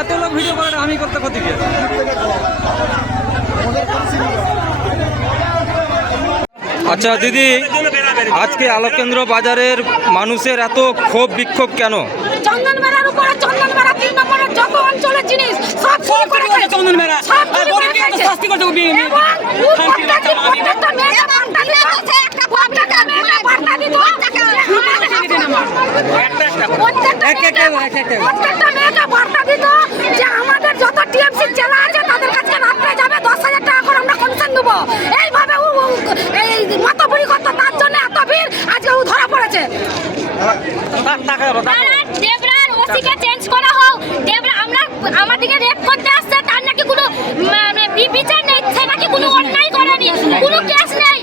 এত লোক ভিডিও করে আমি করতে ক্ষতি কি? আচ্ছা দিদি, আজকে আলোককেন্দ্র বাজারের মানুষের এত ক্ষোভ বিক্ষোভ কেন? চন্দন মেলার উপরে চন্দন মেলা 3 নম্বরের যত অঞ্চলের জিনিস সব চুরি করে খায়। চন্দন মেলা শাস্তি করতে হবে। প্রত্যেকটা মেয়েকে বার্তা দিত, প্রত্যেকটা মেয়েকে বার্তা দিত। প্রত্যেকটা মেয়েকে বার্তা দিত যে আমাদের যত টিএমসি জেলা আছে তাদের কাছে রাত্রে যাবে 10,000 টাকা করে আমরা কমিশন দেবো। এইভাবে এই মাতাবুড়ি করতো, তার জন্য এত ভিড়। আজকে ও ধরা পড়েছে। দেবরার ওসিকে চেঞ্জ করা হোক। দেবরা আমরা আমাদেরকে রেপ করতে আসছে, তার নাকি কোনো বিচার নেই, সে নাকি কোনো অন্যায় করেনি, কোনো কেস নেই।